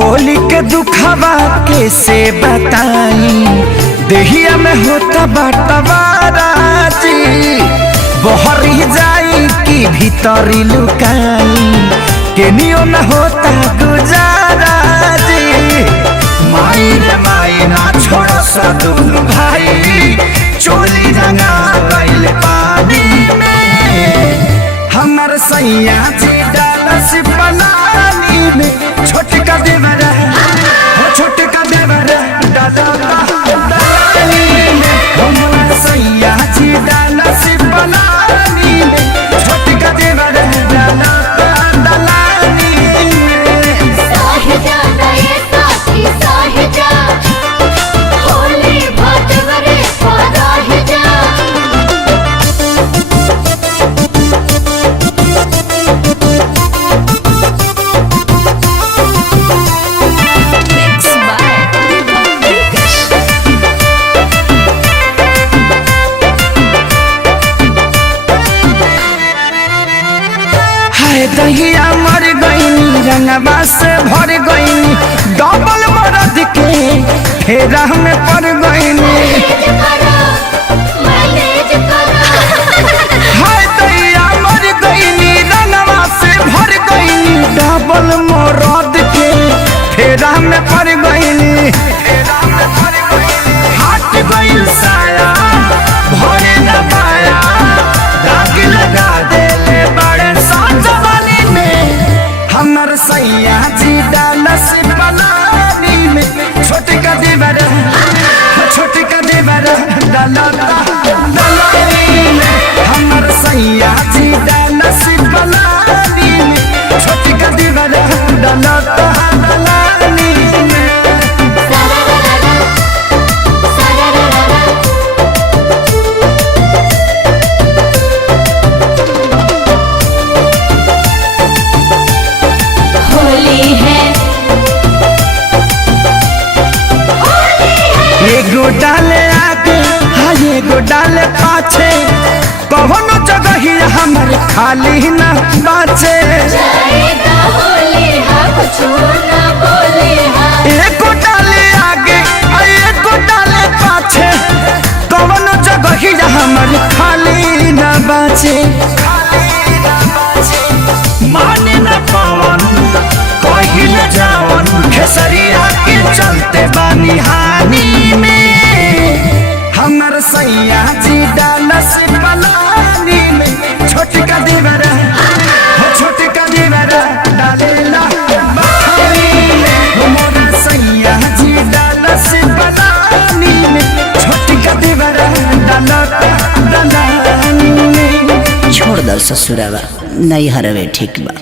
होली के दुखवा कैसे बताई, देहिया में होता बटवाराजी, बहरी जाई कि भीतरी लुकाई, केनियो न होता गुजाराजी। माई रे माई ना छोड़ो सा दुनु भाई, चोली रंगा गइल पानी में, हमर सैया जी डालस पलानी में, छोटका देवर छोटका देवर डालानी में, हमर सैया जी डालस पलानी में, छोटका देवर डालानी में। साहिजा नये साथी साहिजा, होली भाटवरे पाराहिजा। दहिया मर गईनी रंगवा से भर गईनी, डबल मरद के फेरा में पड़ गईनी। हाय दहिया मर गईनी रंगवा से भर गईनी, डबल मरद के फेरा में पड़ गईनी। हट गईल साया भरे न पाया, दाग लगा देले बड़े साजवानी में, हमर सैया जी डालस पलानी में, छोटका देवर डालानी में, हमर सैया जी डालस पलानी में, छोटका देवर डालानी में। एगो डाले आगे हाँ एगो डाले पाछे, कौनो जगह ही हमर खाली न बाचे। एगो डाले आगे एगो डाले पाछे, कौनो जगह ही हमर खाली न बाचे। माने न पवन कहीं न जावन, खेसरिया के चलते बानी हानि में, हमर सैया जी डालस पलानी में, छोटका देवर डालेला बखानी में, हमर सैया जी डालस पलानी में, छोटका देवर डालानी में। छोड़ दल ससुरावा नहीं हरवे ठीक बा।